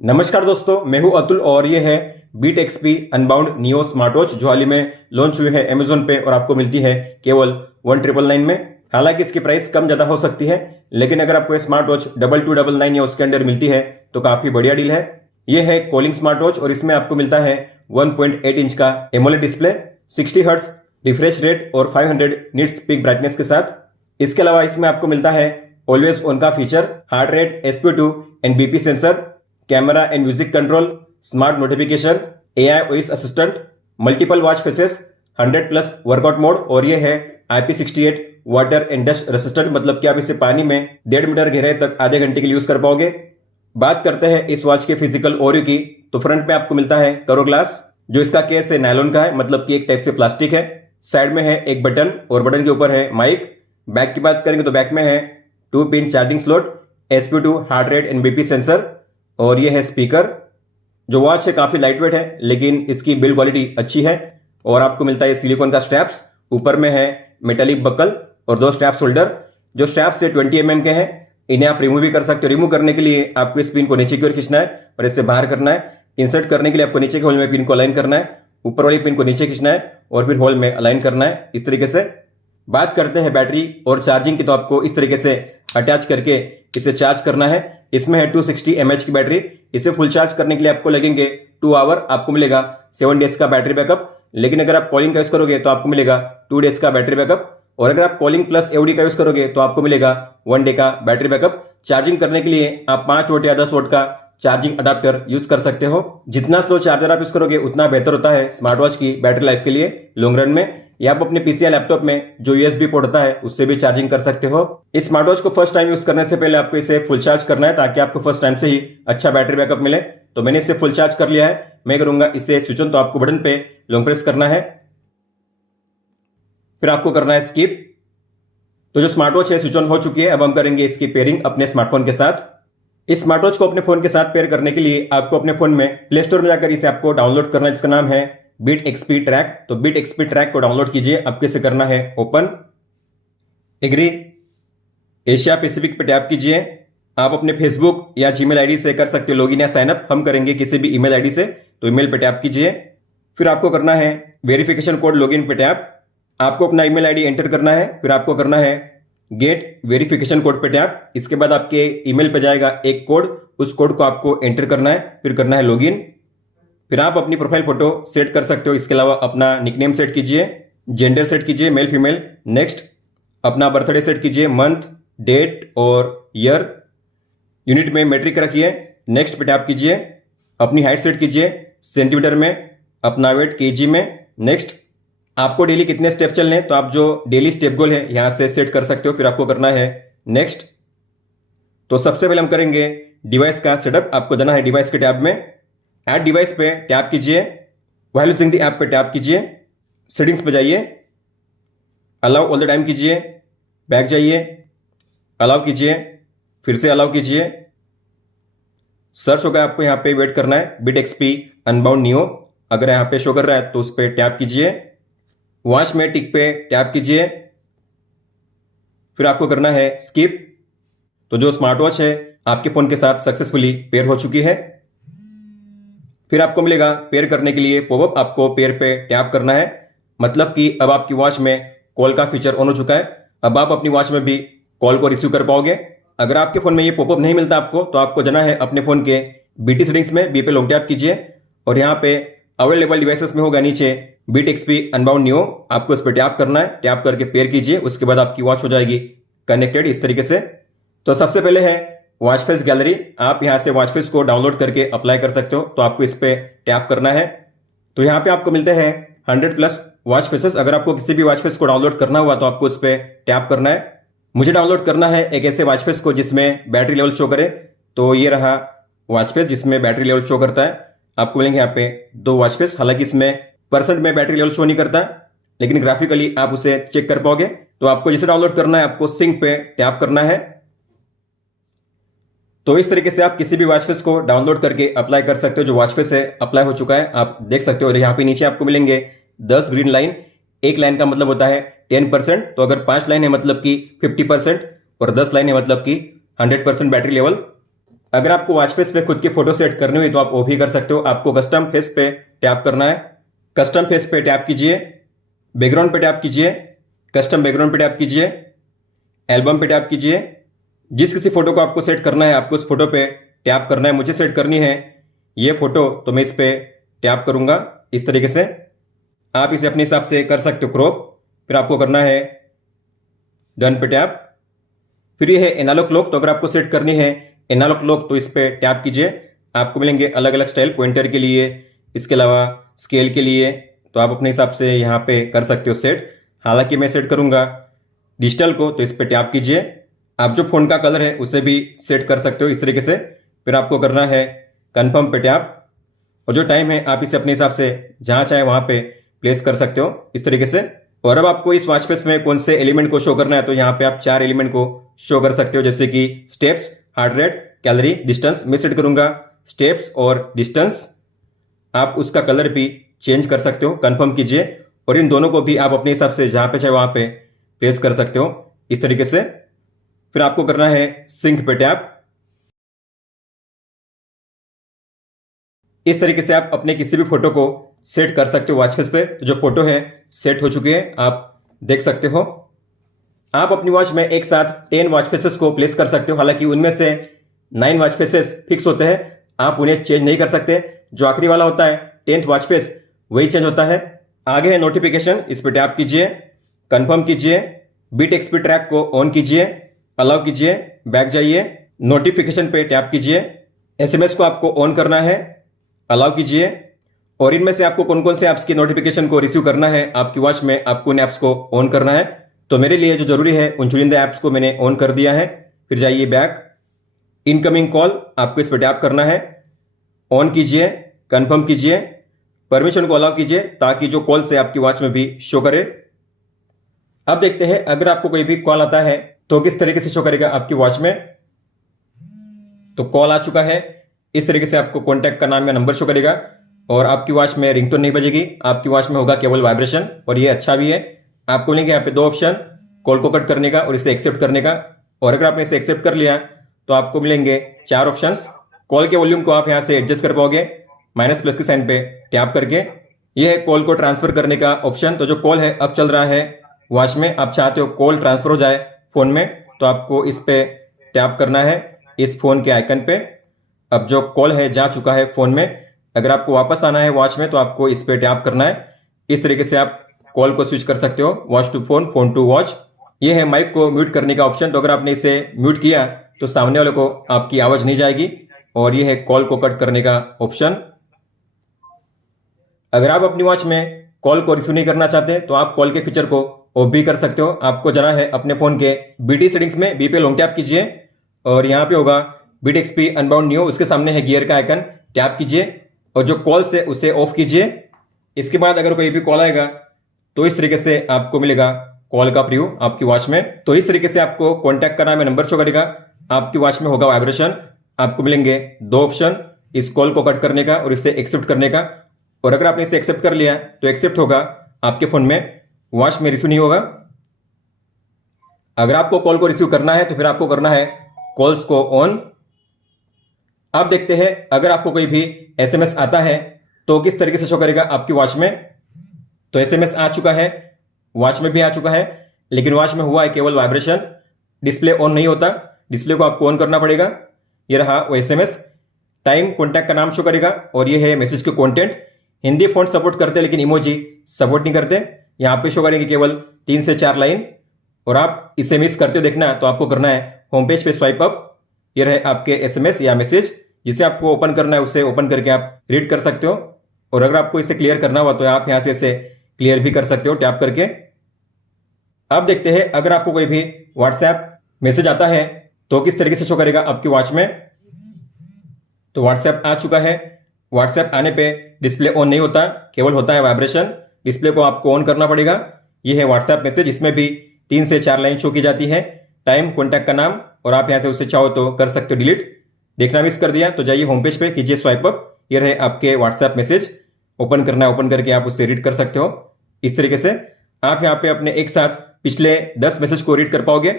नमस्कार दोस्तों, मैं हूं अतुल और ये है Beat XP Unbound Neo smart watch जो हाल ही में लॉन्च हुई है अमेजोन पे और आपको मिलती है केवल 1999 में। हालांकि इसकी प्राइस कम ज़्यादा हो सकती है, लेकिन अगर आपको ये स्मार्ट वॉच 2299 या उसके अंदर मिलती है तो काफ़ी बढ़िया डील है। ये है कॉलिंग स्मार्ट वॉच और इसमें आपको मिलता है 1.8 इंच का AMOLED display, 60 hertz refresh rate और 500 निट्स पीक ब्राइटनेस के साथ। इसके अलावा इसमें आपको मिलता है ऑलवेज ऑन का feature, heart rate, spo2 and BP sensor, camera and music control, smart notification, AI voice assistant, multiple watch faces, 100+ workout mode और ये है IP68 water and dust resistant, मतलब कि आप इसे पानी में 1.5 मीटर गहराई तक आधे घंटे के लिए यूज कर पाओगे। बात करते हैं इस वॉच के फिजिकल ओवरव्यू की, तो फ्रंट में आपको मिलता है करो ग्लास, जो इसका केस है नायलॉन का है, मतलब कि एक टाइप से प्लास्टिक है। साइड में है एक बटन और बटन के ऊपर है माइक। बैक की बात करेंगे तो बैक में है 2 pin charging slot, spo2 heart rate and BP sensor और ये है स्पीकर। जो वॉच है काफी लाइट वेट है, लेकिन इसकी बिल्ड क्वालिटी अच्छी है और आपको मिलता है सिलिकॉन का स्ट्रैप्स। ऊपर में है मेटालिक बकल और 2 स्ट्रैप्स होल्डर, जो स्ट्रैप्स है 20 mm के हैं। इन्हें आप रिमूव भी कर सकते हो। रिमूव करने के लिए आपको इस पिन को नीचे की ओर खींचना है और इसे बाहर करना है। इंसर्ट करने के लिए आपको नीचे के होल में पिन को अलाइन करना है, ऊपर वाली पिन को नीचे खींचना है और फिर होल में अलाइन करना है, इस तरीके से। बात करते हैं बैटरी और चार्जिंग की, तो आपको इस तरीके से अटैच करके इसे चार्ज करना है। इसमें है 260 mAh की बैटरी। इसे फुल चार्ज करने के लिए आपको लगेंगे 2 आवर। आपको मिलेगा 7 डेज का बैटरी बैकअप, लेकिन अगर आप कॉलिंग का यूज करोगे तो आपको मिलेगा 2 डेज का बैटरी बैकअप, और अगर आप कॉलिंग प्लस एवडी का यूज करोगे तो आपको मिलेगा 1 डे का बैटरी बैकअप। चार्जिंग करने के लिए आप 5 वोल्ट या 10 वोल्ट का चार्जिंग अडाप्टर यूज कर सकते हो। जितना स्लो चार्जर आप यूज करोगे उतना बेहतर होता है स्मार्ट वॉच की बैटरी लाइफ के लिए लॉन्ग रन में। या आप अपने पीसी या लैपटॉप में जो USB पोर्ट होता है उससे भी चार्जिंग कर सकते हो। इस स्मार्ट वॉच को फर्स्ट टाइम यूज करने से पहले आपको इसे फुल चार्ज करना है, ताकि आपको फर्स्ट टाइम से ही अच्छा बैटरी बैकअप मिले। तो मैंने इसे फुल चार्ज कर लिया है। मैं करूंगा इसे स्विच ऑन, तो आपको बटन पे लॉन्ग प्रेस करना है, फिर आपको करना है स्किप। तो जो स्मार्ट वॉच है स्विच ऑन हो चुकी है। अब हम करेंगे इसकी पेयरिंग अपने स्मार्टफोन के साथ। इस स्मार्ट वॉच को अपने फोन के साथ पेयर करने के लिए आपको अपने फोन में प्ले स्टोर में जाकर इसे आपको डाउनलोड करना है, जिसका नाम है बीट एक्सपी ट्रैक। तो बीट एक्सपी ट्रैक को डाउनलोड कीजिए। आपको इसे करना है ओपन, एग्री, एशिया पैसिफिक पे टैप कीजिए। आप अपने फेसबुक या जीमेल आईडी से कर सकते हो लॉगिन या साइनअप। हम करेंगे किसी भी ईमेल आईडी से, तो ईमेल पे टैप कीजिए। फिर आपको करना है वेरिफिकेशन कोड लॉगिन पे टैप। आपको अपना ईमेल आईडी एंटर करना है, फिर आपको करना है गेट वेरिफिकेशन कोड पे टैप। इसके बाद आपके ईमेल पे जाएगा एक कोड, उस कोड को आपको एंटर करना है, फिर करना है लॉगिन। फिर आप अपनी प्रोफाइल फोटो सेट कर सकते हो। इसके अलावा अपना निकनेम सेट कीजिए, जेंडर सेट कीजिए मेल फीमेल, नेक्स्ट। अपना बर्थडे सेट कीजिए, मंथ, डेट और ईयर। यूनिट में मेट्रिक रखिए, नेक्स्ट पे टैप कीजिए। अपनी हाइट सेट कीजिए सेंटीमीटर में, अपना वेट केजी में, नेक्स्ट। आपको डेली कितने स्टेप चलने हैं, तो आप जो डेली स्टेप गोल है यहां से सेट कर सकते हो, फिर आपको करना है नेक्स्ट। तो सबसे पहले हम करेंगे डिवाइस का सेटअप। आपको जाना है डिवाइस के टैब में, ऐड डिवाइस पे टैप कीजिए, व्हाइल यूजिंग द ऐप पे टैप कीजिए, सेटिंग्स पे जाइए, अलाउ ऑल द टाइम कीजिए, बैक जाइए, अलाउ कीजिए, फिर से अलाउ कीजिए। सर्च होगा, आपको यहाँ पे वेट करना है बीट एक्सपी अनबाउंड नियो। अगर यहाँ पे शो कर रहा है तो उस पर टैप कीजिए, वॉच में टिक पे टैप कीजिए, फिर आपको करना है स्किप। तो जो स्मार्ट वॉच है आपके फोन के साथ सक्सेसफुली पेयर हो चुकी है। फिर आपको मिलेगा पेयर करने के लिए पॉपअप, आपको पेयर पे टैप करना है, मतलब कि अब आपकी वॉच में कॉल का फीचर ऑन हो चुका है। अब आप अपनी वॉच में भी कॉल को रिसीव कर पाओगे। अगर आपके फोन में ये पॉपअप नहीं मिलता आपको, तो आपको जाना है अपने फोन के बीटी सेटिंग्स में, बी पे लॉन्ग टैप कीजिए और यहाँ पे अवेलेबल डिवाइसेस में होगा नीचे बीट एक्सपी अनबाउंड नियो। आपको इस पर टैप करना है, टैप करके पेयर कीजिए, उसके बाद आपकी वॉच हो जाएगी कनेक्टेड इस तरीके से। तो सबसे पहले है वॉच फेस गैलरी। आप यहां से वॉच फेस को डाउनलोड करके अप्लाई कर सकते हो, तो आपको इस पे टैप करना है। तो यहाँ पे आपको मिलते हैं 100+ वॉच फेसेस। अगर आपको किसी भी वॉच फेस को डाउनलोड करना हुआ तो आपको इस पे टैप करना है। मुझे डाउनलोड करना है एक ऐसे वॉच फेस को जिसमें बैटरी लेवल शो करे, तो ये रहा वॉच फेस जिसमें बैटरी लेवल शो करता है। आपको मिलेंगे यहाँ पे 2 वॉच फेस। हालांकि इसमें परसेंट में बैटरी लेवल शो नहीं करता, लेकिन ग्राफिकली आप उसे चेक कर पाओगे। तो आपको जिसे डाउनलोड करना है आपको सिंक पे टैप करना है। तो इस तरीके से आप किसी भी वॉच फेस को डाउनलोड करके अप्लाई कर सकते हो। जो वॉच फेस है अप्लाई हो चुका है, आप देख सकते हो। और यहाँ पे नीचे आपको मिलेंगे 10 ग्रीन लाइन। एक लाइन का मतलब होता है 10%, तो अगर 5 लाइन है मतलब कि 50%, और 10 लाइन है मतलब कि 100% बैटरी लेवल। अगर आपको वॉच फेस पे खुद की फोटो सेट करनी हुई तो आप वो भी कर सकते हो। आपको कस्टम फेस पे टैप करना है। कस्टम फेस पे टैप कीजिए, बैकग्राउंड पे टैप कीजिए, कस्टम बैकग्राउंड पे टैप कीजिए, एल्बम पे टैप कीजिए। जिस किसी फोटो को आपको सेट करना है आपको उस फोटो पे टैप करना है। मुझे सेट करनी है ये फोटो, तो मैं इस पे टैप करूंगा इस तरीके से। आप इसे अपने हिसाब से कर सकते हो क्रॉप। फिर आपको करना है डन पे टैप। फिर ये है एनालॉग लॉक, तो अगर आपको सेट करनी है एनालॉग लॉक तो इस पे टैप कीजिए। आपको मिलेंगे अलग अलग स्टाइल, पॉइंटर के लिए, इसके अलावा स्केल के लिए, तो आप अपने हिसाब से यहाँ पे कर सकते हो सेट। हालांकि मैं सेट करूंगा डिजिटल को, तो इस पे टैप कीजिए। आप जो फोन का कलर है उसे भी सेट कर सकते हो इस तरीके से। फिर आपको करना है कन्फर्म पे टैप, और जो टाइम है आप इसे अपने हिसाब से जहाँ चाहे वहाँ पे प्लेस कर सकते हो इस तरीके से। और अब आपको इस वॉच फेस में कौन से एलिमेंट को शो करना है, तो यहाँ पे आप 4 एलिमेंट को शो कर सकते हो, जैसे कि steps, heart rate, calorie, distance. मैं सेट करूंगा स्टेप्स और डिस्टेंस। आप उसका कलर भी चेंज कर सकते हो, कंफर्म कीजिए। और इन दोनों को भी आप अपने हिसाब से जहाँ पे चाहे वहाँ पे प्लेस कर सकते हो इस तरीके से। फिर आपको करना है सिंक पे टैप। इस तरीके से आप अपने किसी भी फोटो को सेट कर सकते हो वॉच फेस पे। तो जो फोटो है सेट हो चुकी है, आप देख सकते हो। आप अपनी वॉच में एक साथ 10 वॉच फेसेस को प्लेस कर सकते हो। हालांकि उनमें से 9 वॉच फेसेस फिक्स होते हैं, आप उन्हें चेंज नहीं कर सकते। जो आखिरी वाला होता है 10th वॉच फेस, वही चेंज होता है। आगे है नोटिफिकेशन, इस पर टैप कीजिए, कंफर्म कीजिए, बीट एक्सपी ट्रैक को ऑन कीजिए, अलाउ कीजिए, बैक जाइए, नोटिफिकेशन पे टैप कीजिए। एसएमएस को आपको ऑन करना है, अलाउ कीजिए। और इनमें से आपको कौन कौन से ऐप्स की नोटिफिकेशन को रिसीव करना है आपकी वॉच में, आपको उन ऐप्स को ऑन करना है। तो मेरे लिए जो जरूरी है उन चुनिंदा ऐप्स को मैंने ऑन कर दिया है। फिर जाइए बैक, इनकमिंग कॉल, आपको इस पर टैप करना है, ऑन कीजिए, कंफर्म कीजिए, परमिशन को अलाउ कीजिए ताकि जो कॉल से आपकी वॉच में भी शो करे। अब देखते हैं अगर आपको कोई भी कॉल आता है तो किस तरीके से शो करेगा आपकी वॉच में। तो कॉल आ चुका है, इस तरीके से आपको कॉन्टैक्ट का नाम या नंबर शो करेगा और आपकी वॉच में रिंगटोन नहीं बजेगी, आपकी वॉच में होगा केवल वाइब्रेशन। और ये अच्छा भी है। आपको मिलेंगे यहाँ पे 2 ऑप्शन, कॉल को कट करने का और इसे एक्सेप्ट करने का। और अगर आपने इसे एक्सेप्ट कर लिया तो आपको मिलेंगे 4 ऑप्शंस। कॉल के वॉल्यूम को आप यहाँ से एडजस्ट कर पाओगे माइनस प्लस के साइन पे टैप करके। ये है कॉल को ट्रांसफर करने का ऑप्शन। तो जो कॉल है अब चल रहा है वॉच में, आप चाहते हो कॉल ट्रांसफर हो जाए फोन में, तो आपको इस पे टैप करना है, इस फोन के आइकन पे। अब जो कॉल है जा चुका है फोन में, अगर आपको वापस आना है वॉच में तो आपको इस पे टैप करना है। इस तरीके से आप कॉल को स्विच कर सकते हो, watch to phone, phone to watch. ये है माइक को म्यूट करने का ऑप्शन। तो अगर आपने इसे म्यूट किया तो सामने वाले को आपकी आवाज नहीं जाएगी। और ये है कॉल को कट करने का ऑप्शन। अगर आप अपनी वॉच में कॉल को रिसीव नहीं करना चाहते तो आप कॉल के फीचर को ऑफ भी कर सकते हो। आपको जाना है अपने फोन के बीटी सेटिंग्स में, बी पे लॉन्ग टैप कीजिए और यहाँ पे होगा बीट एक्सपी अनबाउंड न्यू, उसके सामने है गियर का आइकन, टैप कीजिए और जो कॉल से उसे ऑफ कीजिए। इसके बाद अगर कोई भी कॉल आएगा तो इस तरीके से आपको मिलेगा कॉल का प्रीव्यू आपकी वॉच में। तो इस तरीके से आपको कॉन्टैक्ट का नाम या नंबर शो करेगा, आपकी वॉच में होगा वाइब्रेशन। आपको मिलेंगे 2 ऑप्शन, इस कॉल को कट करने का और इसे एक्सेप्ट करने का। और अगर आपने इसे एक्सेप्ट कर लिया तो एक्सेप्ट होगा आपके फोन में, वॉच में रिसीव नहीं होगा। अगर आपको कॉल को रिसीव करना है तो फिर आपको करना है कॉल्स को ऑन। अब देखते हैं अगर आपको कोई भी एसएमएस आता है तो किस तरीके से शो करेगा आपकी वॉच में। तो एसएमएस आ चुका है, वॉच में भी आ चुका है, लेकिन वॉच में हुआ है केवल वाइब्रेशन, डिस्प्ले ऑन नहीं होता। डिस्प्ले को आपको ऑन करना पड़ेगा। ये रहा वो एसएमएस, टाइम, कॉन्टैक्ट का नाम शो करेगा और ये है मैसेज के कंटेंट। हिंदी फॉन्ट सपोर्ट करते हैं लेकिन इमोजी सपोर्ट नहीं करते। यहाँ पे शो करेंगे केवल 3 से 4 लाइन। और आप इसे मिस करते हो देखना तो आपको करना है होम पेज पे स्वाइप अप। ये रहे आपके एसएमएस या मैसेज, जिसे आपको ओपन करना है उसे ओपन करके आप रीड कर सकते हो। और अगर आपको इसे क्लियर करना हुआ तो आप यहाँ से इसे क्लियर भी कर सकते हो टैप करके। अब देखते हैं अगर आपको कोई भी व्हाट्सएप मैसेज आता है तो किस तरीके से शो करेगा आपकी वॉच में। तो व्हाट्सएप आ चुका है, व्हाट्सएप आने पे डिस्प्ले ऑन नहीं होता, केवल होता है वाइब्रेशन। डिस्प्ले को आपको ऑन करना पड़ेगा। ये है व्हाट्सएप मैसेज, इसमें भी 3 से 4 लाइन शो की जाती है, टाइम, कॉन्टैक्ट का नाम, और आप यहाँ से उसे चाहो तो कर सकते हो डिलीट। देखना मिस कर दिया तो जाइए होम पेज पे, कीजिए स्वाइप अप। ये रहे आपके व्हाट्सएप मैसेज, ओपन करना है, ओपन करके आप उसे रीड कर सकते हो। इस तरीके से आप यहाँ पे अपने एक साथ पिछले 10 मैसेज को रीड कर पाओगे।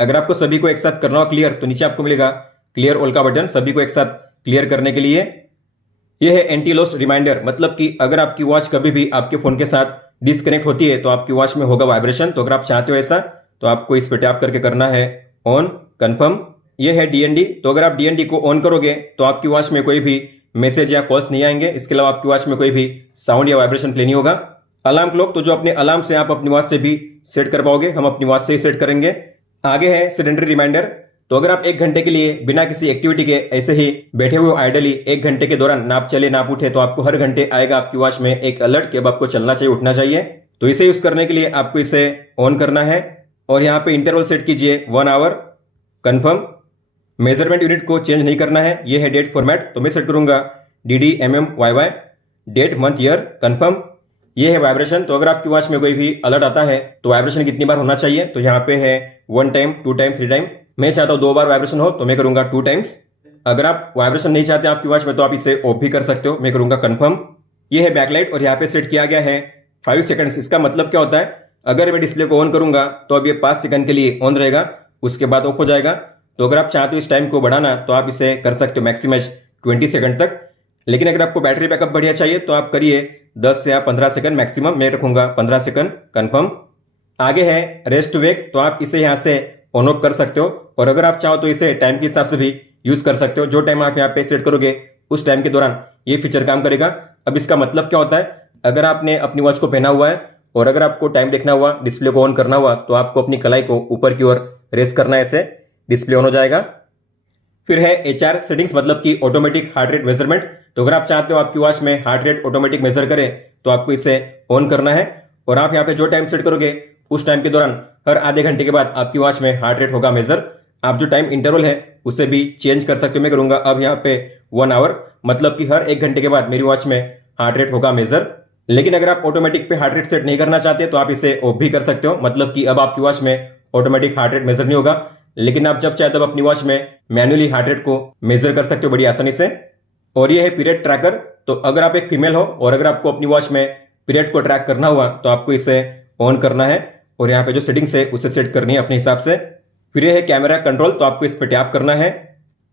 अगर आपको सभी को एक साथ करना हो क्लियर तो नीचे आपको मिलेगा क्लियर ऑल का बटन सभी को एक साथ क्लियर करने के लिए। यह है एंटी लॉस रिमाइंडर, मतलब कि अगर आपकी वॉच कभी भी आपके फोन के साथ डिस्कनेक्ट होती है तो आपकी वॉच में होगा वाइब्रेशन। तो अगर आप चाहते हो ऐसा तो आपको इस पर टैप करके करना है ऑन कंफर्म। यह है डीएनडी, तो अगर आप डीएनडी को ऑन करोगे तो आपकी वॉच में कोई भी मैसेज या कॉल्स नहीं आएंगे। इसके अलावा आपकी वॉच में कोई भी साउंड या वाइब्रेशन प्ले नहीं होगा। अलार्म क्लॉक, तो जो अपने अलार्म से आप अपनी वॉच से भी सेट कर पाओगे, हम अपनी वॉच से ही सेट करेंगे। आगे है सेडेंटरी रिमाइंडर, तो अगर आप 1 घंटे के लिए बिना किसी एक्टिविटी के ऐसे ही बैठे हुए आइडली 1 घंटे के दौरान नाप चले नाप उठे तो आपको हर घंटे आएगा आपकी वॉच में एक अलर्ट कि अब आपको चलना चाहिए, उठना चाहिए। तो इसे यूज करने के लिए आपको इसे ऑन करना है और यहाँ पे इंटरवल सेट कीजिए 1 आवर कंफर्म। मेजरमेंट यूनिट को चेंज नहीं करना है। यह है डेट फॉर्मेट, तो मैं सेट करूंगा DDMMYY, date month year confirm. यह है वाइब्रेशन, तो अगर आपकी वॉच में कोई भी अलर्ट आता है तो वाइब्रेशन कितनी बार होना चाहिए, तो यहाँ पे है 1 टाइम, 2 टाइम, 3 टाइम। मैं चाहता हूँ 2 बार वाइब्रेशन हो तो मैं करूंगा 2 टाइम्स। अगर आप वाइब्रेशन नहीं चाहते आपकी वॉच में तो आप इसे ऑफ भी कर सकते हो, मैं करूंगा कंफर्म। यह है बैकलाइट और यहाँ पे सेट किया गया है 5 सेकंड्स। इसका मतलब क्या होता है, अगर मैं डिस्प्ले को ऑन करूंगा तो अब ये 5 सेकंड के लिए ऑन रहेगा, उसके बाद ऑफ हो जाएगा। तो अगर आप चाहते हो इस टाइम को बढ़ाना तो आप इसे कर सकते हो मैक्सिमम 20 सेकंड तक। लेकिन अगर आपको बैटरी बैकअप बढ़िया चाहिए तो आप करिए 10 या 15 सेकंड मैक्सिमम, मैं रखूंगा 15 सेकंड कंफर्म। आगे है रेस्ट वेक, तो आप इसे यहाँ से ऑन ऑफ कर सकते हो और अगर आप चाहो तो इसे टाइम के हिसाब से भी यूज कर सकते हो। जो टाइम आप यहाँ पे सेट करोगे उस टाइम के दौरान ये फीचर काम करेगा। अब इसका मतलब क्या होता है, अगर आपने अपनी वॉच को पहना हुआ है और अगर आपको टाइम देखना हुआ, डिस्प्ले को ऑन करना हुआ तो आपको अपनी कलाई को ऊपर की ओर रेस्ट करना है, ऐसे डिस्प्ले ऑन हो जाएगा। फिर है HR सेटिंग्स, मतलब कि ऑटोमेटिक हार्ट रेट मेजरमेंट। तो अगर आप चाहते हो आपकी वॉच में हार्ट रेट ऑटोमेटिक मेजर करे तो आपको इसे ऑन करना है और आप यहाँ पे जो टाइम सेट करोगे उस टाइम के दौरान हर आधे घंटे के बाद आपकी वॉच में हार्ट रेट होगा मेजर। आप जो टाइम इंटरवल है उसे भी चेंज कर सकते हो, मैं करूंगा अब यहाँ पे 1 आवर, मतलब कि हर 1 घंटे के बाद मेरी वॉच में हार्ट रेट होगा मेजर। लेकिन अगर आप ऑटोमेटिक पे हार्ट रेट सेट नहीं करना चाहते तो आप इसे ऑफ भी कर सकते हो, मतलब कि अब आपकी वॉच में ऑटोमेटिक हार्ट रेट मेजर नहीं होगा। लेकिन आप जब चाहे तब अपनी वॉच में मैन्युअली हार्ट रेट को मेजर कर सकते हो बड़ी आसानी से। और ये है पीरियड ट्रैकर, तो अगर आप एक फीमेल हो और अगर आपको अपनी वॉच में पीरियड को ट्रैक करना हुआ तो आपको इसे ऑन करना है और यहाँ पे जो सेटिंग्स है उसे सेट करनी है अपने हिसाब से। फिर ये है कैमरा कंट्रोल, तो आपको इस पर टैप करना है।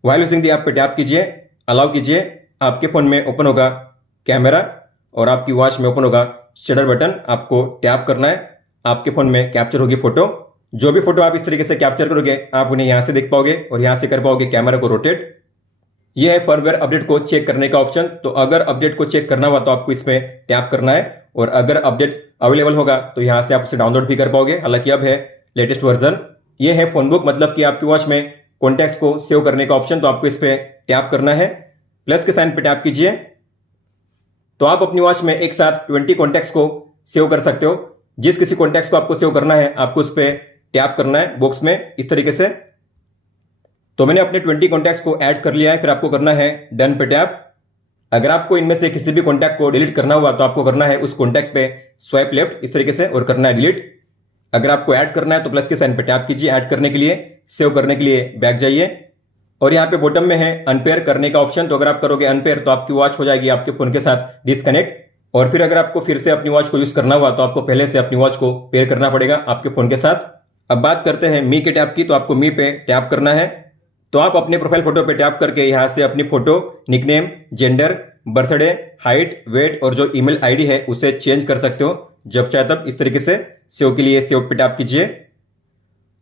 वाइल यूजिंग दी आप पे टैप कीजिए, अलाउ कीजिए, आपके फोन में ओपन होगा कैमरा और आपकी वॉच में ओपन होगा शटर बटन। आपको टैप करना है, आपके फोन में कैप्चर होगी फोटो। जो भी फोटो आप इस तरीके से कैप्चर करोगे आप उन्हें यहां से देख पाओगे और यहां से कर पाओगे कैमरा को रोटेट। यह है फर्मवेयर अपडेट को चेक करने का ऑप्शन, तो अगर अपडेट को चेक करना हुआ तो आपको इस पर टैप करना है और अगर अपडेट अवेलेबल होगा तो यहां से आप उसे डाउनलोड भी कर पाओगे। हालांकि अब है लेटेस्ट वर्जन। यह है फोन बुक, मतलब कि आपकी वॉच में कॉन्टैक्ट्स को सेव करने का ऑप्शन, तो आपको इस पर टैप करना है, प्लस के साइन पे टैप कीजिए तो आप अपनी वॉच में एक साथ 20 कॉन्टैक्ट्स को सेव कर सकते हो। जिस किसी कॉन्टैक्ट्स को आपको सेव करना है आपको उस पर टैप करना है बॉक्स में इस तरीके से। तो मैंने अपने 20 कॉन्टैक्ट्स को ऐड कर लिया है, फिर आपको करना है डन पे टैप। अगर आपको इनमें से किसी भी कॉन्टैक्ट को डिलीट करना हुआ तो आपको करना है उस कॉन्टैक्ट पे स्वाइप लेफ्ट इस तरीके से और करना है डिलीट। अगर आपको ऐड करना है तो प्लस के साइन पे टैप कीजिए ऐड करने के लिए, सेव करने के लिए बैक जाइए और यहाँ पे बॉटम में है अनपेयर करने का ऑप्शन। तो अगर आप करोगे अनपेयर तो आपकी वॉच हो जाएगी आपके फोन के साथ डिस्कनेक्ट। और फिर अगर आपको फिर से अपनी वॉच को यूज करना हुआ तो आपको पहले से अपनी वॉच को पेयर करना पड़ेगा आपके फोन के साथ। अब बात करते हैं मी के टैप की, तो आपको मी पे टैप करना है। तो आप अपने प्रोफाइल फोटो पे टैप करके यहाँ से अपनी photo, nickname, gender, birthday, height, weight और जो ईमेल आईडी है उसे चेंज कर सकते हो जब चाहे तब इस तरीके से। सेव के लिए सेव पे टैप कीजिए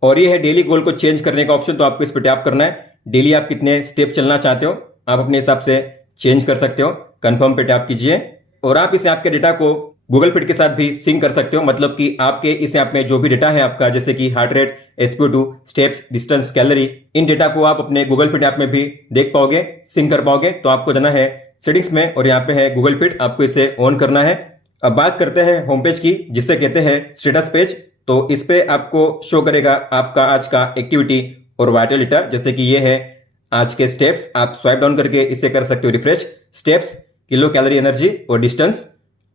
और ये है डेली गोल को चेंज करने का ऑप्शन, तो आपको इस पे टैप करना है। डेली आप कितने स्टेप चलना चाहते हो आप अपने हिसाब से चेंज कर सकते हो, कंफर्म पे टैप कीजिए और आप इसे आपके डेटा को गूगल फिट के साथ भी सिंक कर सकते हो, मतलब कि आपके इस ऐप में जो भी डेटा है आपका, जैसे कि heart rate, SpO2, steps, distance, calorie, इन डेटा को आप अपने गूगल फिट ऐप में भी देख पाओगे, सिंक कर पाओगे। तो आपको जाना है सेटिंग्स में और यहाँ पे है गूगल फिट, आपको इसे ऑन करना है। अब बात करते हैं होम पेज की, जिसे कहते हैं स्टेटस पेज। तो इस पे आपको शो करेगा आपका आज का एक्टिविटी और वाइटल डेटा, जैसे कि ये है आज के स्टेप्स। आप स्वाइप डाउन करके इसे कर सकते हो refresh, steps, kilo calorie, energy और डिस्टेंस।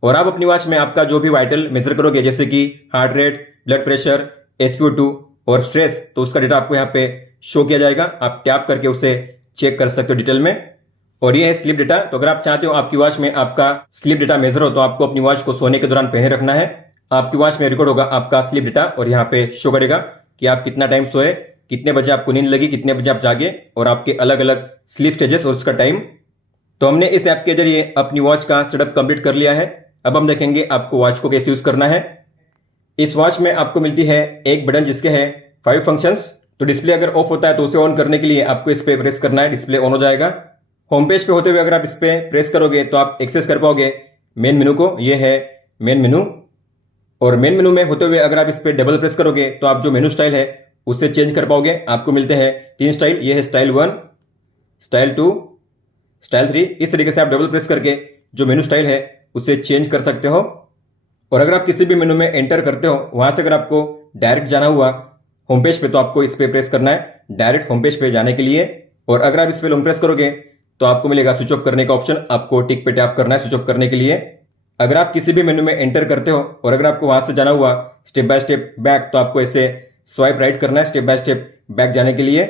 और आप अपनी वॉच में आपका जो भी वाइटल मेजर करोगे, जैसे कि heart rate, blood pressure, SpO2 और स्ट्रेस, तो उसका डेटा आपको यहाँ पे शो किया जाएगा। आप टैप करके उसे चेक कर सकते हो डिटेल में। और ये है स्लीप डेटा, तो अगर आप चाहते हो आपकी वॉच में आपका स्लीप डेटा मेजर हो तो आपको अपनी वॉच को सोने के दौरान पहने रखना है। आपकी वॉच में रिकॉर्ड होगा आपका स्लीप डेटा और यहाँ पे शो करेगा कि आप कितना टाइम सोए, कितने बजे आपको नींद लगी, कितने बजे आप जागे और आपके अलग अलग स्लीप स्टेजेस और उसका टाइम। तो हमने इस ऐप के जरिए अपनी वॉच का सेटअप कंप्लीट कर लिया है। अब हम देखेंगे आपको वॉच को कैसे यूज करना है। इस वॉच में आपको मिलती है एक बटन जिसके है 5 फंक्शंस। तो डिस्प्ले अगर ऑफ होता है तो उसे ऑन करने के लिए आपको इस पे प्रेस करना है, डिस्प्ले ऑन हो जाएगा। होम पेज पे होते हुए अगर आप इस पे प्रेस करोगे तो आप एक्सेस कर पाओगे मेन मेनू को। ये है मेन मेनू। और मेन मेनू में होते हुए अगर आप इस पे डबल प्रेस करोगे तो आप जो मेनू स्टाइल है उससे चेंज कर पाओगे। आपको मिलते हैं 3 स्टाइल। ये है स्टाइल 1, स्टाइल 2, स्टाइल 3। इस तरीके से आप डबल प्रेस करके जो मेनू स्टाइल है उसे चेंज कर सकते हो। और अगर आप किसी भी मेनू में एंटर करते हो, वहां से अगर आपको डायरेक्ट जाना हुआ होम पेज पे तो आपको इस पे प्रेस करना है डायरेक्ट होम पेज पे जाने के लिए। और अगर आप इस पे लॉन्ग प्रेस करोगे तो आपको मिलेगा स्विच ऑफ करने का ऑप्शन। आपको टिक पे टैप करना है स्विच ऑफ करने के लिए। अगर आप किसी भी मेनू में एंटर करते हो और अगर आपको वहां से जाना हुआ स्टेप बाय स्टेप बैक तो आपको ऐसे स्वाइप राइट करना है स्टेप बाय स्टेप बैक जाने के लिए।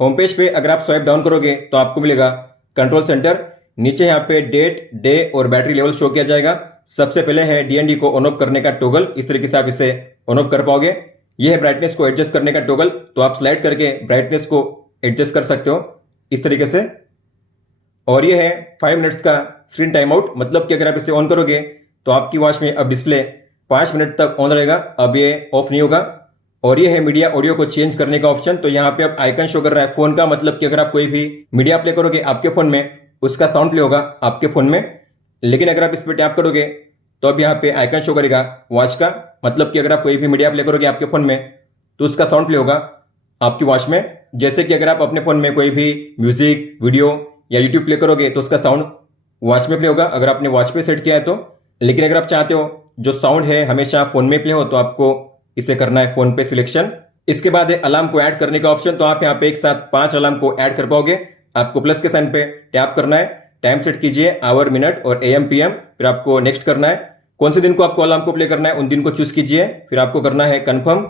होम पेज पे अगर आप स्वाइप डाउन करोगे तो आपको मिलेगा कंट्रोल सेंटर। नीचे यहाँ पे डेट, डे और बैटरी लेवल शो किया जाएगा। सबसे पहले है DND को ऑन ऑफ करने का टॉगल। इस तरीके से आप इसे ऑन ऑफ कर पाओगे। यह है ब्राइटनेस को एडजस्ट करने का टॉगल। तो आप स्लाइड करके ब्राइटनेस को एडजस्ट कर सकते हो इस तरीके से। और यह है 5 मिनट्स का स्क्रीन टाइम आउट, मतलब कि अगर आप इसे ऑन करोगे तो आपकी वॉच में अब डिस्प्ले 5 मिनट तक ऑन रहेगा, अब ये ऑफ नहीं होगा। और ये है मीडिया ऑडियो को चेंज करने का ऑप्शन। तो यहाँ पे अब आइकन शो कर रहा है फोन का, मतलब कि अगर आप कोई भी मीडिया प्ले करोगे आपके फोन में उसका साउंड प्ले होगा आपके फोन में। लेकिन अगर आप इस पर टैप करोगे तो अब यहाँ पे आइकन शो करेगा वॉच का, मतलब कि अगर आप कोई भी मीडिया प्ले करोगे आपके फोन में तो उसका साउंड प्ले होगा आपकी वॉच में। जैसे कि अगर आप अपने फोन में कोई भी म्यूजिक, वीडियो या यूट्यूब प्ले करोगे तो उसका साउंड वॉच में प्ले होगा अगर आपने वॉच पे सेट किया है तो। लेकिन अगर आप चाहते हो जो साउंड है हमेशा फोन में प्ले हो तो आपको इसे करना है फोन पे सिलेक्शन। इसके बाद है अलार्म को ऐड करने का ऑप्शन। तो आप यहाँ पे एक साथ 5 अलार्म को ऐड कर पाओगे। आपको प्लस के साइन पे टैप करना है, टाइम सेट कीजिए आवर, मिनट और AM PM। फिर आपको नेक्स्ट करना है। कौन से दिन को आपको अलार्म को प्ले करना है उन दिन को चूज कीजिए। फिर आपको करना है कंफर्म।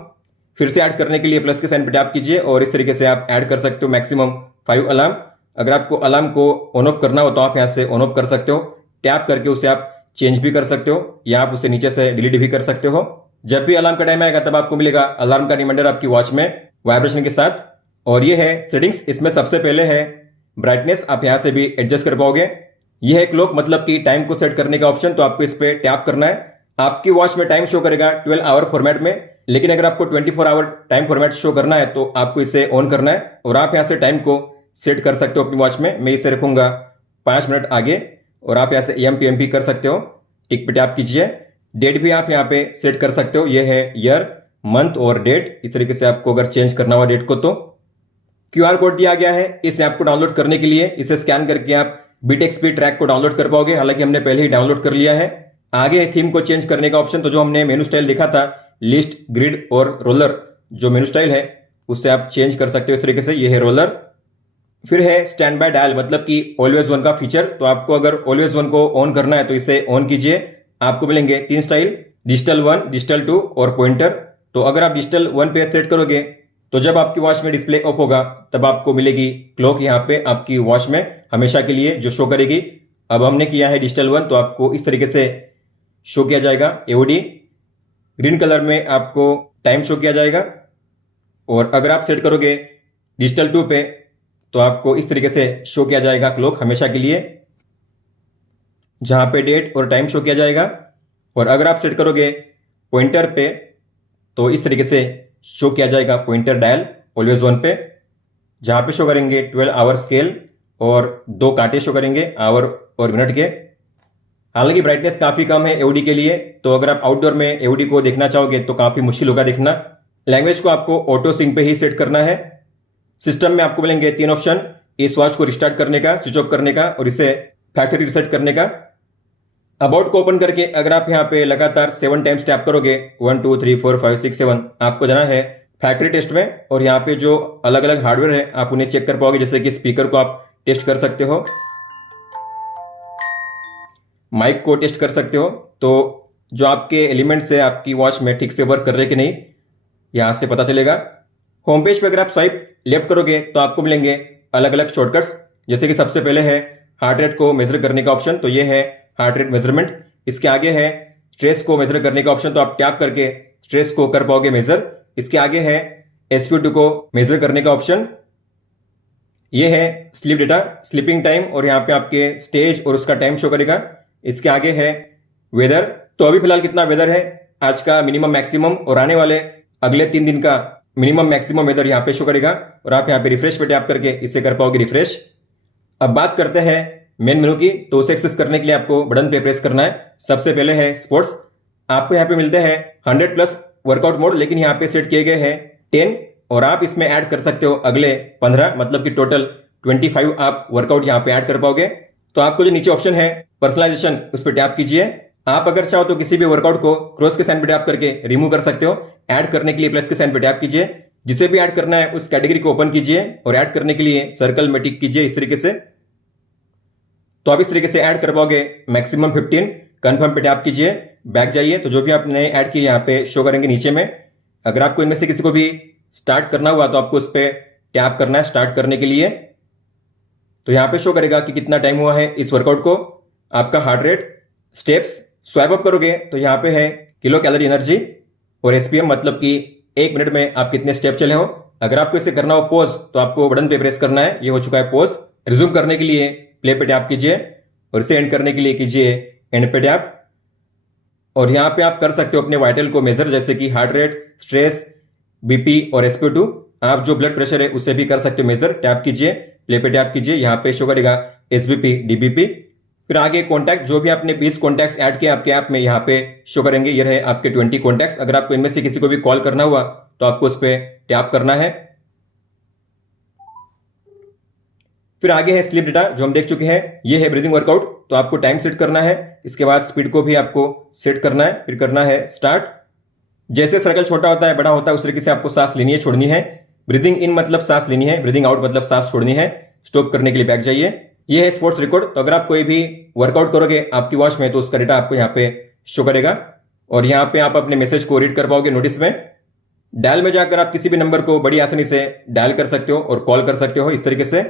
फिर से ऐड करने के लिए प्लस के साइन पे टैप कीजिए और इस तरीके से आप ऐड कर सकते हो मैक्सिमम 5 अलार्म। अगर आपको अलार्म को ऑन ऑफ करना हो तो आप यहाँ से ऑन ऑफ कर सकते हो। टैप करके उसे आप चेंज भी कर सकते हो या आप उसे नीचे से डिलीट भी कर सकते हो। जब भी अलार्म का टाइम आएगा तब आपको मिलेगा अलार्म का रिमाइंडर आपकी वॉच में वाइब्रेशन के साथ। और ये है सेटिंग्स। इसमें सबसे पहले है ब्राइटनेस, आप यहां से भी एडजस्ट कर पाओगे। यह है क्लॉक, मतलब कि टाइम को सेट करने का ऑप्शन। तो आपको इस पे टैप करना है। आपकी वॉच में टाइम शो करेगा 12 आवर फॉर्मेट में, लेकिन अगर आपको 24 आवर टाइम फॉर्मेट शो करना है तो आपको इसे ऑन करना है और आप यहां से टाइम को सेट कर सकते हो अपनी वॉच में। मैं इसे रखूंगा 5 मिनट आगे और आप यहां से AM PM भी कर सकते हो। टिक पे टैप कीजिए। डेट भी आप यहाँ पे सेट कर सकते हो। यह है ईयर, मंथ और डेट। इस तरीके से आपको अगर चेंज करना हुआ डेट को तो QR कोड दिया गया है इस ऐप को डाउनलोड करने के लिए। इसे स्कैन करके आप बीटेक स्पीड ट्रैक को डाउनलोड कर पाओगे, हालांकि हमने पहले ही डाउनलोड कर लिया है। आगे है थीम को चेंज करने का ऑप्शन। तो जो हमने मेनू स्टाइल देखा था लिस्ट, ग्रिड और रोलर, जो मेनू स्टाइल है उससे आप चेंज कर सकते हो इस तरीके से। ये है रोलर। फिर है स्टैंड बाय डायल, मतलब कि ऑलवेज वन का फीचर। तो आपको अगर ऑलवेज वन को ऑन करना है तो इसे ऑन कीजिए। आपको मिलेंगे 3 स्टाइल, डिजिटल 1, डिजिटल 2 और पॉइंटर। तो अगर आप डिजिटल 1 पे सेट करोगे तो जब आपकी वॉच में डिस्प्ले ऑफ होगा तब आपको मिलेगी क्लॉक यहाँ पे आपकी वॉच में हमेशा के लिए जो शो करेगी। अब हमने किया है डिजिटल 1 तो आपको इस तरीके से शो किया जाएगा AOD। ग्रीन कलर में आपको टाइम शो किया जाएगा। और अगर आप सेट करोगे डिजिटल 2 पे तो आपको इस तरीके से शो किया जाएगा क्लॉक हमेशा के लिए, जहां पे डेट और टाइम शो किया जाएगा। और अगर आप सेट करोगे पॉइंटर पे तो इस तरीके से शो किया जाएगा पॉइंटर डायल ऑलवेज वन पे, जहां पे शो करेंगे 12 आवर स्केल और 2 कांटे शो करेंगे आवर और मिनट के। हालांकि ब्राइटनेस काफी कम है AOD के लिए, तो अगर आप आउटडोर में AOD को देखना चाहोगे तो काफी मुश्किल होगा देखना। लैंग्वेज को आपको ऑटो सिंक पे ही सेट करना है। सिस्टम में आपको मिलेंगे 3 ऑप्शन, इस वॉच को रिस्टार्ट करने का, स्विच ऑफ करने का और इसे फैक्ट्री रिसेट करने का। अबाउट को ओपन करके अगर आप यहाँ पे लगातार 7 टाइम्स टैप करोगे 1 2 3 4 5 6 7 आपको जाना है फैक्ट्री टेस्ट में। और यहाँ पे जो अलग अलग हार्डवेयर है आप उन्हें चेक कर पाओगे, जैसे कि स्पीकर को आप टेस्ट कर सकते हो, माइक को टेस्ट कर सकते हो। तो जो आपके एलिमेंट्स है आपकी वॉच में ठीक से वर्क कर रहे कि नहीं यहां से पता चलेगा। होम पेज पे अगर आप स्वाइप लेफ्ट करोगे तो आपको मिलेंगे अलग अलग शॉर्टकट्स, जैसे कि सबसे पहले है हार्ट रेट को मेजर करने का ऑप्शन। तो ये है हार्ट रेट मेजरमेंट। इसके आगे है स्ट्रेस को मेजर करने का ऑप्शन। तो आप टैप करके स्ट्रेस को कर पाओगे मेजर। इसके आगे है SpO2 को मेजर करने का ऑप्शन। ये है स्लीप डेटा, स्लीपिंग टाइम, और यहाँ पे आपके स्टेज और उसका टाइम शो करेगा। इसके आगे है वेदर, तो अभी फिलहाल कितना वेदर है, आज का मिनिमम मैक्सिमम, और आने वाले अगले 3 दिन का मिनिमम मैक्सिमम वेदर यहाँ पे शो करेगा। और आप यहाँ पे रिफ्रेश पे टैप करके इसे कर पाओगे रिफ्रेश। अब बात करते हैं मेन मेनू की, तो उसे एक्सेस करने के लिए आपको बटन पे प्रेस करना है। सबसे पहले है स्पोर्ट्स, आपको यहाँ पे मिलते हैं 100+ वर्कआउट मोड, लेकिन यहाँ पे सेट किए गए हैं 10, और आप इसमें ऐड कर सकते हो अगले 15, मतलब कि टोटल 25 आप वर्कआउट यहाँ पे ऐड कर पाओगे। तो आपको जो नीचे ऑप्शन है पर्सनलाइजेशन, उस पर टैप कीजिए। आप अगर चाहो तो किसी भी वर्कआउट को क्रॉस के साइन पे टैप करके रिमूव कर सकते हो। ऐड करने के लिए प्लस के साइन पे टैप कीजिए, जिसे भी ऐड करना है उस कैटेगरी को ओपन कीजिए, और ऐड करने के लिए सर्कल में टिक कीजिए इस तरीके से। तो आप इस तरीके से ऐड कर पाओगे मैक्सिमम 15। कंफर्म पे टैप कीजिए, बैक जाइए, तो जो भी आपने ऐड किए यहाँ पे शो करेंगे नीचे में। अगर आपको इनमें से किसी को भी स्टार्ट करना हुआ तो आपको उस पर टैप करना है स्टार्ट करने के लिए। तो यहाँ पे शो करेगा कि कितना टाइम हुआ है इस वर्कआउट को, आपका heart rate, steps. Swipe up करोगे तो यहाँ पे है किलो कैलोरी एनर्जी, और SPM, मतलब कि 1 मिनट में आप कितने स्टेप चले हो। अगर आपको इसे करना हो पॉज, तो आपको बटन पे प्रेस करना है, ये हो चुका है पॉज। रिज्यूम करने के लिए प्ले पे टैप कीजिए, और इसे एंड करने के लिए कीजिए एंड पे टैप। और यहाँ पे आप कर सकते हो अपने वाइटल को मेजर, जैसे कि हार्ट रेट, स्ट्रेस, BP और SpO2। आप जो ब्लड प्रेशर है उसे भी कर सकते हो मेजर। टैप कीजिए, प्ले पे टैप कीजिए, यहाँ पे शो करेगा SBP, DBP। फिर आगे कॉन्टैक्ट, जो भी आपने 20 कॉन्टैक्ट्स ऐड किए आपके ऐप में, यहाँ पे शो करेंगे। ये रहे आपके 20 कॉन्टैक्ट्स। अगर आपको इनमें से किसी को भी कॉल करना हुआ तो आपको उस पर टैप करना है। फिर आगे है स्लीप डेटा, जो हम देख चुके हैं। ये है ब्रीदिंग वर्कआउट, तो आपको टाइम सेट करना है, इसके बाद स्पीड को भी आपको सेट करना है, फिर करना है स्टार्ट। जैसे सर्कल छोटा होता है बड़ा होता है उस तरीके से आपको सांस लेनी है, छोड़नी है। ब्रीदिंग इन मतलब सांस लेनी है, ब्रीदिंग आउट मतलब सांस छोड़नी है। स्टॉप करने के लिए बैक जाइए। ये है स्पोर्ट्स रिकॉर्ड, तो अगर आप कोई भी वर्कआउट करोगे आपकी वॉच में तो उसका डेटा आपको यहाँ पे शो करेगा, और यहाँ पे आप अपने मैसेज को रीड कर पाओगे नोटिस में। डायल में जाकर आप किसी भी नंबर को बड़ी आसानी से डायल कर सकते हो और कॉल कर सकते हो इस तरीके से।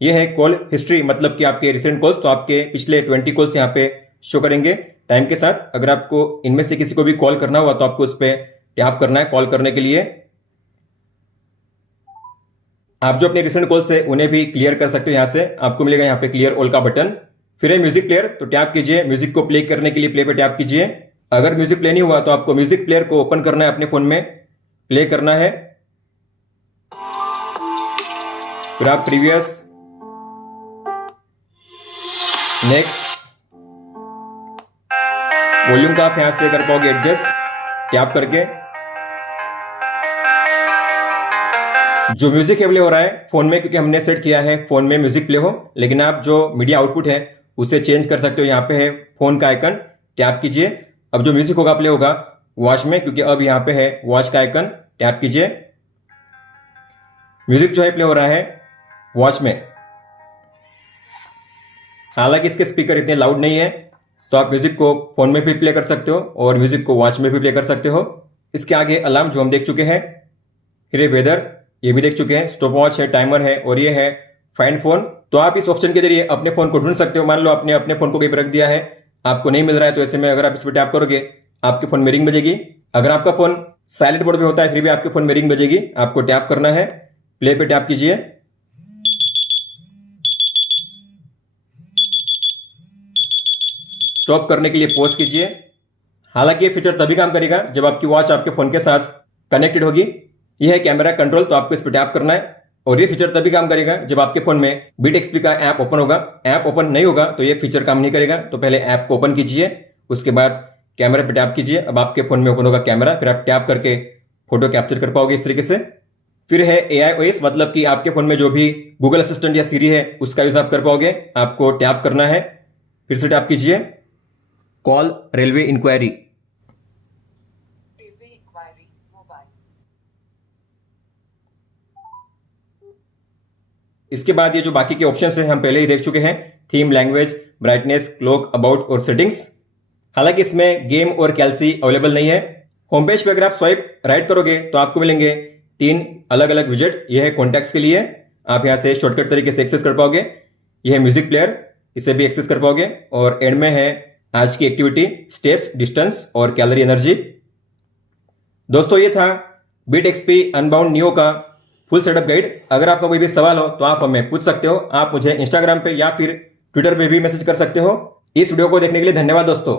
यह है कॉल हिस्ट्री, मतलब कि आपके रिसेंट कॉल्स, तो आपके पिछले 20 कॉल्स यहाँ पे शो करेंगे टाइम के साथ। अगर आपको इनमें से किसी को भी कॉल करना हुआ तो आपको उस पर टैप करना है कॉल करने के लिए। आप जो अपने रिसेंट कॉल्स है उन्हें भी क्लियर कर सकते हो, यहां से आपको मिलेगा यहाँ पे क्लियर ऑल का बटन। फिर है म्यूजिक प्लेयर, तो टैप कीजिए, म्यूजिक को प्ले करने के लिए प्ले पे टैप कीजिए। अगर म्यूजिक प्ले नहीं हुआ तो आपको म्यूजिक प्लेयर को ओपन करना है, अपने फोन में प्ले करना है। फिर आप प्रीवियस, नेक्स्ट, वॉल्यूम का आप यहां से कर पाओगे एडजस्ट टैप करके। जो म्यूजिक प्ले हो रहा है फोन में, क्योंकि हमने सेट किया है फोन में म्यूजिक प्ले हो, लेकिन आप जो मीडिया आउटपुट है उसे चेंज कर सकते हो। यहाँ पे है फोन का आइकन, टैप कीजिए। अब जो म्यूजिक होगा प्ले होगा वॉच में, क्योंकि अब यहाँ पे है वॉच का आइकन, टैप कीजिए। म्यूजिक जो है प्ले हो रहा है वॉच में। हालांकि इसके स्पीकर इतने लाउड नहीं है, तो आप म्यूजिक को फोन में भी प्ले कर सकते हो और म्यूजिक को वॉच में भी प्ले कर सकते हो। इसके आगे अलार्म, जो हम देख चुके हैं। फिर वेदर, ये भी देख चुके हैं। स्टॉप वॉच है, टाइमर है, और ये है फाइंड फोन। तो आप इस ऑप्शन के जरिए अपने फोन को ढूंढ सकते हो। मान लो आपने अपने फोन को कहीं पर रख दिया है, आपको नहीं मिल रहा है, तो ऐसे में अगर आप इस पर टैप करोगे आपके फोन में रिंग बजेगी। अगर आपका फोन साइलेंट मोड पे होता है फिर भी आपके फोन में रिंग बजेगी। आपको टैप करना है, प्ले पे टैप कीजिए। स्टॉप करने के लिए पॉज कीजिए। हालांकि ये फीचर तभी काम करेगा जब आपकी वॉच आपके फोन के साथ कनेक्टेड होगी। यह है कैमरा कंट्रोल, तो आपको इस पर टैप करना है, और ये फीचर तभी काम करेगा जब आपके फोन में BeatXP का ऐप ओपन होगा। ऐप ओपन नहीं होगा तो ये फीचर काम नहीं करेगा। तो पहले ऐप को ओपन कीजिए, उसके बाद कैमरा पे टैप कीजिए। अब आपके फोन में ओपन होगा कैमरा, फिर आप टैप करके फोटो कैप्चर कर पाओगे इस तरीके से। फिर है AIOS, मतलब कि आपके फोन में जो भी गूगल असिस्टेंट या सीरी है उसका यूज आप कर पाओगे। आपको टैप करना है, फिर से टैप कीजिए, कॉल रेलवे इंक्वायरी। इसके बाद ये जो बाकी के ऑप्शंस हैं हम पहले ही देख चुके हैं, theme, language, brightness, clock, about और सेटिंग्स। हालांकि इसमें गेम और कैल्सी अवेलेबल नहीं है। होम पेज पे अगर आप स्वाइप राइट करोगे तो आपको मिलेंगे 3 अलग अलग विजेट। यह है कॉन्टैक्ट्स के लिए, आप यहां से शॉर्टकट तरीके से एक्सेस कर पाओगे। यह है म्यूजिक प्लेयर, इसे भी एक्सेस कर पाओगे। और एंड में है आज की एक्टिविटी, स्टेप्स, डिस्टेंस और कैलोरी एनर्जी। दोस्तों ये था बीट एक्सपी अनबाउंड नियो का फुल सेटअप गाइड। अगर आपका कोई भी सवाल हो तो आप हमें पूछ सकते हो। आप मुझे इंस्टाग्राम पे या फिर ट्विटर पे भी मैसेज कर सकते हो। इस वीडियो को देखने के लिए धन्यवाद दोस्तों।